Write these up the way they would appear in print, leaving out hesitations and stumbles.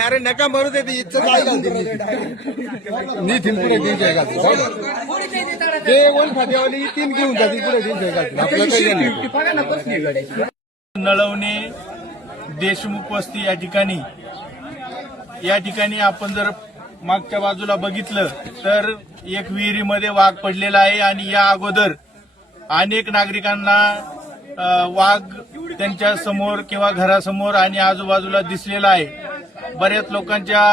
अरे नका मरू दे इच्छा काय घालते नितीन पुढे तीनशे घालते ते वन खात्यावाली तीन घेऊन जाते पुढे तीनशे घालते आपलं काही नळवणे देशमुख वस्ती या ठिकाणी आपण जर मागच्या बाजूला बघितलं तर एक विहिरीमध्ये वाघ पडलेला आहे आणि या अगोदर अनेक नागरिकांना वाघ त्यांच्या समोर किंवा घरासमोर आणि आजूबाजूला दिसलेला आहे. बऱ्याच लोकांच्या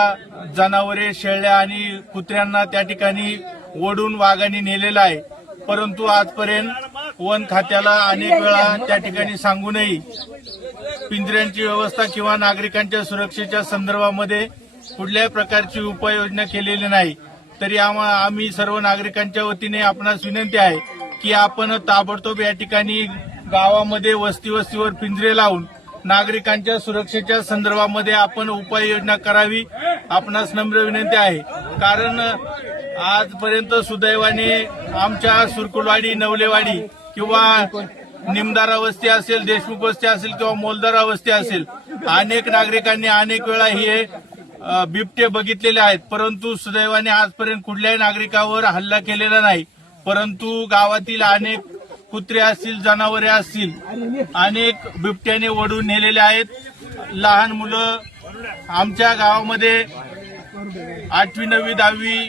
जनावरे शेळ्या आणि कुत्र्यांना त्या ठिकाणी ओढून वाघांनी नेलेला आहे. परंतु आजपर्यंत वन खात्याला अनेक वेळा त्या ठिकाणी सांगूनही पिंजऱ्यांची व्यवस्था किंवा नागरिकांच्या सुरक्षेच्या संदर्भामध्ये कुठल्याही प्रकारची उपाययोजना केलेली नाही. तरी आम्ही सर्व नागरिकांच्या वतीने आपणास विनंती आहे की आपण ताबडतोब या ठिकाणी गावामध्ये वस्तीवर पिंजरे लावून नागरिकांच्या सुरक्षेच्या संदर्भामध्ये आपण उपाययोजना करावी आपणास नम्र विनंती आहे. कारण आजपर्यंत सुदैवाने आमच्या सुरकुलवाडी, नवलेवाडी किंवा निमदारा वस्ती असेल, देशमुख वस्ती असेल किंवा मोलदारा वस्ती असेल, अनेक नागरिकांनी अनेक वेळा हे बिबटे बघितलेले आहेत. परंतु सुदैवाने आजपर्यंत कुठल्याही नागरिकावर हल्ला केलेला नाही. परंतु गावातील अनेक कुत्रे असतील, जनावरे असतील, अनेक बिबट्याने ओढून नेलेले आहेत. लहान मुलं आमच्या गावामध्ये 8वी, 9वी, 10वी